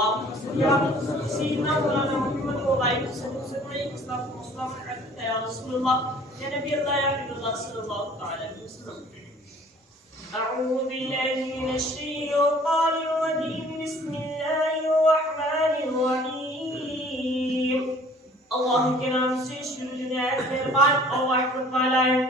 اللهم صل على سيدنا مولانا محمد وعلى اله وصحبه يا رسول الله يا نبي الله يا حبيب الله صلى الله عليه وسلم. أعوذ بالله من الشيطان الرجيم. بسم الله الرحمن الرحيم. اللہ کے نام سے شروع جنایت مہربان اور رحمت والا ہے.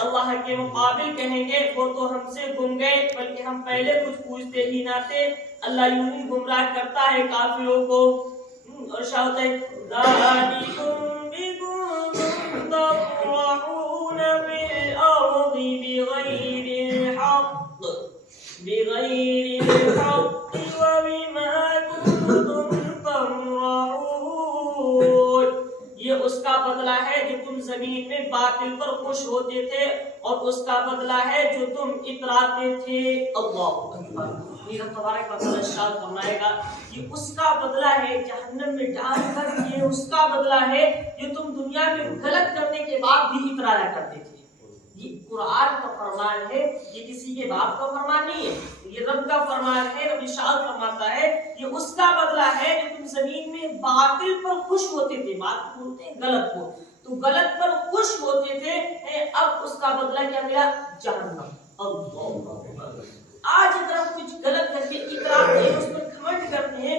اللہ کے مقابل کہیں گے وہ تو ہم سے گم گئے بلکہ ہم پہلے کچھ پوچھتے ہی نہ تھے. اللہ یوں ہی گمراہ کرتا ہے کافروں کو. اور شاہد ہے ذالکم بکم تفرحون بالارض بغیر الحق وبما کنتم تمرحون. یہ اس کا بدلہ ہے جو تم زمین میں باطل پر خوش ہوتے تھے اور اس کا بدلہ ہے جو تم اتراتے تھے. اللہ اکبر. یہ تبارک و تعالی ارشاد فرمائے گا یہ اس کا بدلہ ہے جہنم میں ڈال کر. یہ اس کا بدلہ ہے جو تم دنیا میں غلط کرنے کے بعد بھی اترایا کرتے تھے. یہ قرآن کا فرمان ہے, یہ کسی کے باپ کا فرمان نہیں ہے, یہ رب کا فرمان ہے. رب ارشاد فرماتا ہے یہ اس کا بدلہ ہے جو تم زمین میں باطل پر خوش ہوتے تھے. باطل بولتے ہیں غلط کو, تو غلط پر خوش ہوتے تھے. اب اس کا بدلہ کیا ملا؟ جہنم. اللہ. آج اگر ہم کچھ غلط کر کے اتراتے ہیں, اس پر گھمنڈ کرتے ہیں,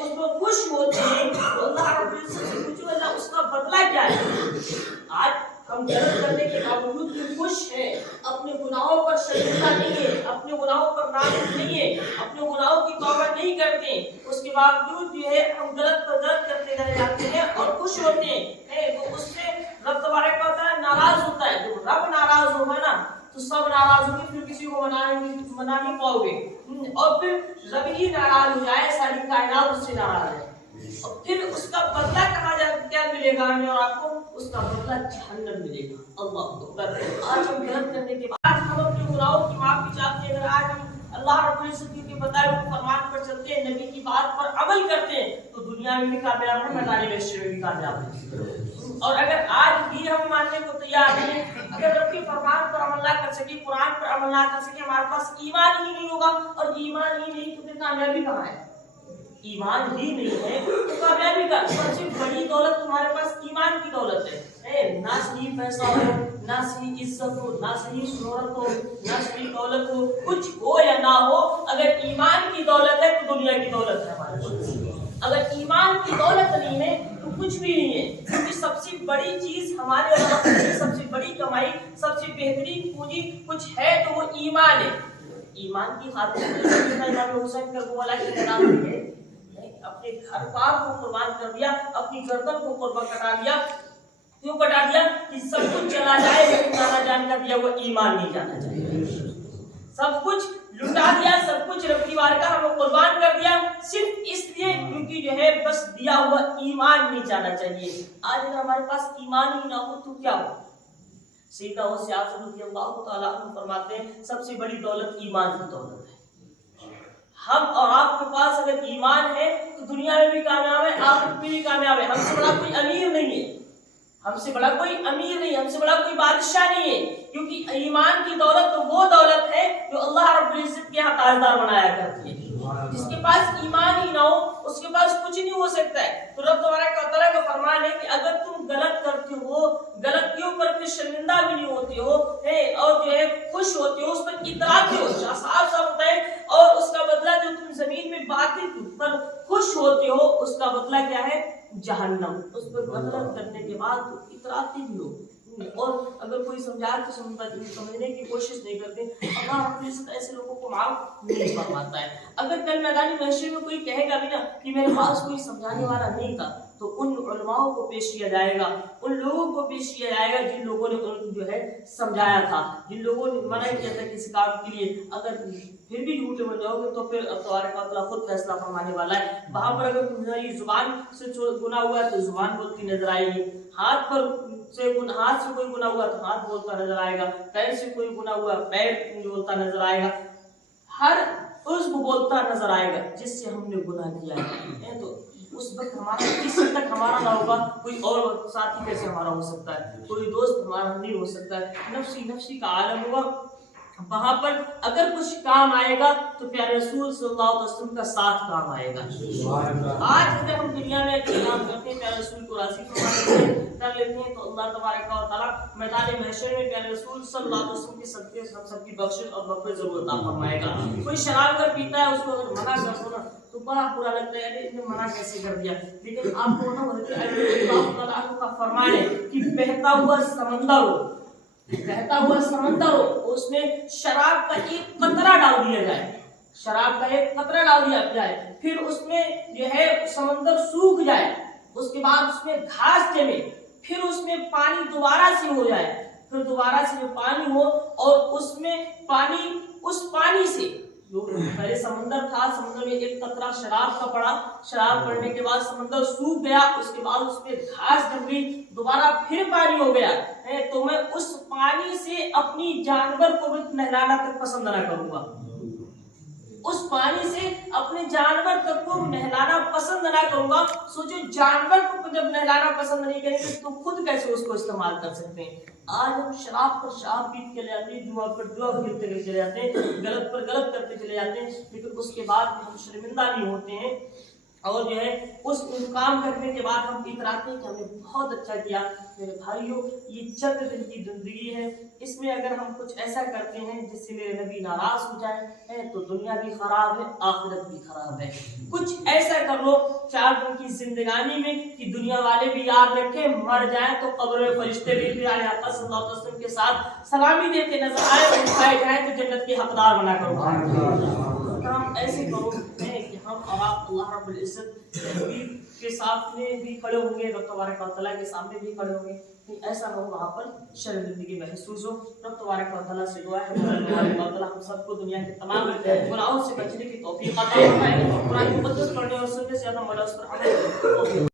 اس پر خوش ہوتے ہیں, تو اللہ رب العزت سے پوچھو اللہ اس کا بدلہ کیا ہے؟ آج ہم غلط کرنے کے باوجود بھی خوش ہیں, اپنے گناہوں پر شرمندہ نہیں ہے, اپنے گناہوں پر نادم نہیں ہے, اپنے گناہوں کی توبہ نہیں کرتے, اس کے باوجود جو ہے ہم غلط پر غلط کرتے رہ جاتے ہیں اور خوش ہوتے ہیں. تو اس سے رب تبارک و تعالی ناراض ہوتا ہے. جب رب ناراض ہوگا نا تو سب ناراض ہوں گے, پھر کسی کو منا نہیں پاؤ گے. اور پھر رب ہی ناراض ہو جائے, ساری کائنات اس سے ناراض ہے, اور پھر اس کا بدلہ کہا جائے کیا ملے گا ہمیں اور آپ کو؟ اس کا بدلہ جہنم ملے گا. اللہ اکبر. آج ہم غلط کرنے کے بعد ہم اپنے گناہوں کی معافی چاہتے ہیں. اگر آج ہم اللہ رب العزت کے بتائے ہوئے فرمان پر چلتے ہیں, نبی کی بات پر عمل کرتے ہیں, تو دنیا میں بھی کامیاب ہیں, میدان محشر میں بھی کامیاب ہیں. اور اگر آج بھی ہم ماننے کو تیار ہیں, اگر رب کے فرمان پر عمل نہ کر سکے, قرآن پر عمل نہ کر سکے, ہمارے پاس ایمان ہی نہیں ہوگا, اور ایمان ہی نہیں تو پھر کامیابی کہاں ہے؟ ایمان ہی نہیں ہے تو کامیابی کا سب سے بڑی دولت تمہارے پاس ایمان کی دولت ہے. نہ صحیح پیسہ ہو, نہ صحیح عزت ہو, نہ صحیح شہرت ہو, نہ صحیح دولت ہو, کچھ ہو یا نہ ہو, اگر ایمان کی دولت ہے تو دنیا کی دولت ہے ہمارے پاس. اگر ایمان کی دولت نہیں ہے تو کچھ بھی نہیں ہے, کیونکہ سب سے بڑی چیز ہمارے اللہ کی سب سے بڑی کمائی, سب سے بہترین پونجی کچھ ہے تو وہ ایمان ہے. ایمان کی خاطر امام حسین کربلا کے نام ہے اپنے گھر بار کو قربان کر دیا, اپنی گردن کو قربان کٹا دیا. کیوں کٹا دیا؟ کہ سب کچھ چلا جائے لیکن نانا جان کا دیا وہ ایمان نہیں جانا چاہیے. سب کچھ لٹا دیا, سب کچھ رب کی بارگاہ میں قربان کر دیا, صرف اس لیے کیونکہ جو ہے بس دیا ہوا ایمان نہیں جانا چاہیے. آج اگر ہمارے پاس ایمان ہی نہ ہو تو کیا ہو؟ سیدنا غوث اعظم رضی اللہ تعالیٰ عنہ فرماتے ہیں سب سے بڑی دولت ایمان کی دولت ہے. ہم اور آپ کے پاس اگر ایمان ہے تو دنیا میں بھی کامیاب ہے, آخرت میں بھی کامیاب ہے. ہم سے بڑا کوئی امیر نہیں ہے, ہم سے بڑا کوئی امیر نہیں, ہم سے بڑا کوئی بادشاہ نہیں ہے, کیونکہ ایمان کی دولت تو وہ دولت ہے جو اللہ رب العزت کے یہاں تاجدار بنایا کرتی ہے. جس کے پاس ایمان ہی نہ ہو اس کے پاس کچھ نہیں ہو سکتا ہے. تو رب تبارک و تعالیٰ کا فرمان ہے کہ اگر تم غلط کرتے ہو, غلطیوں پر پھر شرمندہ بھی نہیں ہوتے ہو اور جو ہے خوش ہوتے ہو, اس پر اتراتے ہو, صاف صاف ہوتا ہے, اور اس کا بدلہ جو تم زمین میں باطل پر خوش ہوتے ہو اس کا بدلہ کیا ہے؟ جہنم. اس پر غلط کرنے کے بعد تو اتراتے بھی ہو, اور اگر کوئی سمجھا کے سمجھنے کی کوشش نہیں کرتے, اللہ رب العزت ایسے لوگوں کو معاف نہیں فرماتا ہے. اگر کل میدان محشر میں کوئی کہے گا بھی نا کہ میرے پاس کوئی سمجھانے والا نہیں تھا, تو ان علماؤں کو پیش کیا جائے گا, ان لوگوں کو پیش کیا جائے گا جن لوگوں نے ان کو جو ہے سمجھایا تھا, جن لوگوں نے منع کیا تھا کسی کام کے لیے. اگر پھر بھی جھوٹے بن جاؤ گے تو پھر اب تبارک و تعالیٰ خود فیصلہ فرمانے والا ہے. وہاں پر اگر تمہاری زبان سے گناہ ہوا ہے تو زبان بولتی نظر آئے گی, ہاتھ سے کوئی گناہ ہوا تو ہاتھ بولتا نظر آئے گا, پیر سے کوئی گناہ ہوا پیر بولتا نظر آئے گا, ہر عضو بولتا نظر آئے گا جس سے ہم نے گناہ کیا ہے. تو اس وقت ہمارا کس حد تک ہمارا نہ ہوگا, کوئی اور ساتھی کیسے ہمارا ہو سکتا ہے, کوئی دوست ہمارا نہیں ہو سکتا ہے. نفسی نفسی کا عالم ہوگا. وہاں پر اگر کچھ کام آئے گا تو پیارے رسول صلی اللہ علیہ وسلم کا ساتھ کام آئے گا. آج اگر ہم دنیا میں کام کرتے ہیں پیارے رسول کو راضی کر لیتے ہیں تو اللہ تبارک و تعالیٰ میدان محشر میں پیارے رسول صلی اللہ علیہ وسلم کے صدقے ہم سب کی بخشش اور مغفرت ضرور عطا فرمائے گا. کوئی شراب کر پیتا ہے, اس کو اگر منع کر دو نا تو بڑا برا لگتا ہے, ارے اس نے منع کیسے کر دیا. لیکن آپ کو نا اللہ تعالیٰ کا فرمان ہے کہ بہتا ہوا سمندر ہو, بہتا ہوا سمندر ہو, اس میں شراب کا ایک قطرہ ڈال دیا جائے, شراب کا ایک قطرہ ڈال دیا جائے, پھر اس میں جو ہے سمندر سوکھ جائے, اس کے بعد اس میں گھاس جمے, پھر اس میں پانی دوبارہ سے ہو جائے, پھر دوبارہ سے پانی ہو اور اس میں پانی, اس پانی سے جو پہلے سمندر تھا, سمندر میں ایک قطرہ شراب کا پڑا, شراب پڑنے کے بعد سمندر سوکھ گیا, اس کے بعد اس میں گھاس جم گئی, دوبارہ پھر پانی ہو گیا, تو میں اس پانی سے اپنی جانور کو بھی نہلانا تک پسند نہ کروں گا, اس پانی سے اپنے جانور تک کو نہلانا پسند نہ کروں گا. سوچو جانور کو جب نہلانا پسند نہیں کریں گے تو خود کیسے اس کو استعمال کر سکتے ہیں. آج ہم شراب پر شراب پیت کے لے آتے ہیں, جوا پر جوا کھیلتے چلے جاتے ہیں, غلط پر غلط کرتے چلے جاتے ہیں, لیکن اس کے بعد ہم شرمندہ نہیں ہوتے ہیں اور جو ہے اس کام کرنے کے بعد ہم اتراتے ہیں کہ ہم نے بہت اچھا کیا. میرے بھائیوں, یہ چند دن کی زندگی ہے, اس میں اگر ہم کچھ ایسا کرتے ہیں جس سے میرے نبی ناراض ہو جائے تو دنیا بھی خراب ہے, آخرت بھی خراب ہے. کچھ ایسا کر لو 4 دن کی زندگانی میں کہ دنیا والے بھی یاد رکھیں, مر جائیں تو قبر میں فرشتے بھی پیارے آقا صلی اللہ علیہ وسلم کے ساتھ سلامی دیتے نظر آئے, اٹھائے جائیں تو جنت کے حقدار بنا کرو. ہم ایسے کرو کہ ہم اور آپ اللہ رب العزت کے سامنے بھی کھڑے ہوں گے, رب تبارک و تعالیٰ کے سامنے بھی کھڑے ہوں گے, ایسا نہ ہو وہاں پر شرمندگی محسوس ہو. رب تبارک و تعالیٰ سے دعا ہے تبارک و تعالیٰ ہم سب کو دنیا کے تمام گناہوں سے بچنے کی توفیق عطا فرمائے, قرآن مقدس پڑھنے اور سننے سے زیادہ مدد پر